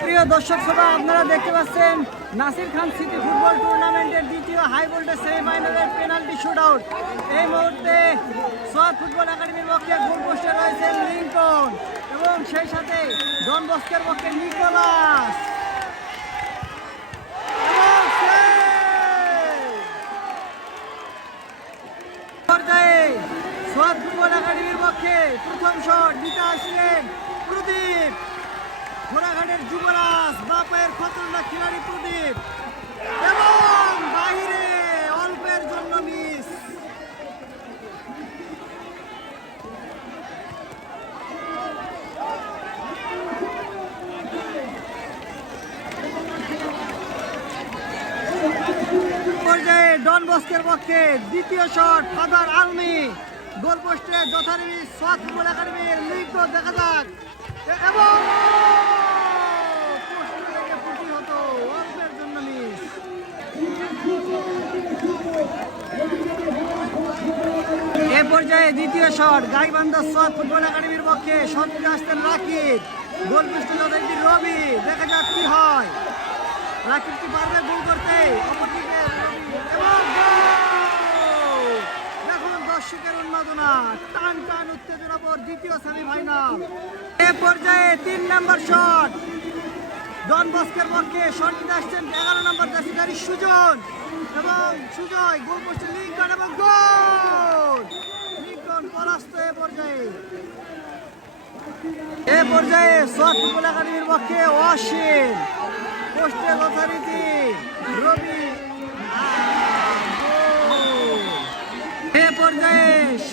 প্রিয় দর্শক সভা, আপনারা দেখতে পাচ্ছেন নাসির খান সিটি ফুটবল টুর্নামেন্টের দ্বিতীয় হাই ভোল্টেজ সেমিফাইনালের পেনাল্টি শুট আউট এই মুহূর্তে সোয়াদ ফুটবল একাডেমির পক্ষে গোল পোস্টে রয়েছেন লিঙ্কন এবং সেই সাথে ডন বস্কের পক্ষে নিকোলাস এবং save! পর্যায়ে সোয়াদ ফুটবল পক্ষে প্রথম শট দিতে আসলেন প্রদীপ। ঘোড়াঘাটের যুবরাজ, বাপের খতরনাক খিলাড়ি প্রদীপ। এবং বাইরে অল্পের জন্য মিস। পর্যায়ে ডন বস্কের পক্ষে দ্বিতীয় শট ফাদার আলমি। গোল পোস্টে যথারীতি সোয়াদ ফুটবল একাডেমির লিগ দেখা যাক। এবং এ পর্যায়ে দ্বিতীয় শট, গাইবান্ধা সোয়াদ ফুটবল একাডেমির পক্ষে সত্যি আসতেন রাকিব। গোল পোস্টে যথারীতি রবি, দেখা যাক কি হয়। রাকিব কি পারবে গোল করতে? অপরদিকে রবি এবং গোল! দেখুন দর্শকের উন্মাদনা টান টান এ পর্যায়ে তিন নম্বর শট ডন পক্ষে শট নিতে এগারো নম্বর জাসিদারি সুজন। এবং সুজয় গোল পোস্টে লিঙ্কন এবং পর্যায়ে। এ পর্যায়ে সোয়াট ফুটবল একাডেমির অসীম। পোস্টে যথারীতি রবি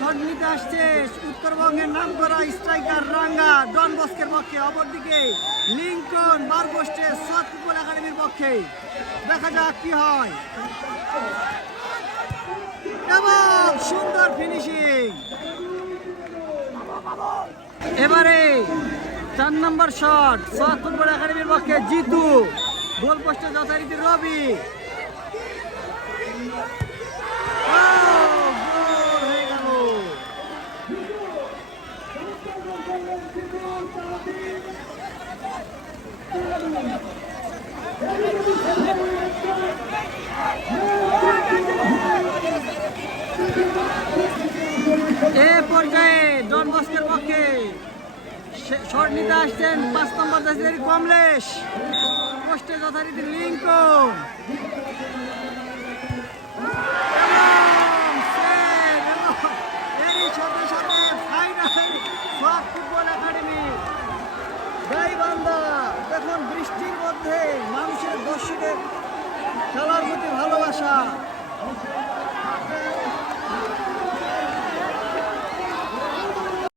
শট নিতে আসছে। উত্তরবঙ্গের নাম করা স্ট্রাইকার রাঙ্গা ডন বস্কের পক্ষে, অপরদিকে লিঙ্কন বার পোস্টে সোয়াট ফুটবল একাডেমির পক্ষে। দেখা যাক কি হয়। এবং সুন্দর ফিনিশিং। এবারে চার নম্বর শট সোয়াদ ফুটবল একাডেমির পক্ষে জিতু। গোল পোস্টে যথারীতি রবি ও, গোল হয়ে গেল। এ পর্যায়ে জন বস্কের পক্ষে শট নিতে আসছেন পাঁচ নম্বর কমলেশ। পোস্টে যথারীতি লিঙ্কন এবং save এবং এরই সাথে সাথে final সোয়াক ফুটবল একাডেমি গাইবান্ধা দেখুন বৃষ্টির মধ্যে মানুষের দর্শকের খেলার প্রতি ভালোবাসা।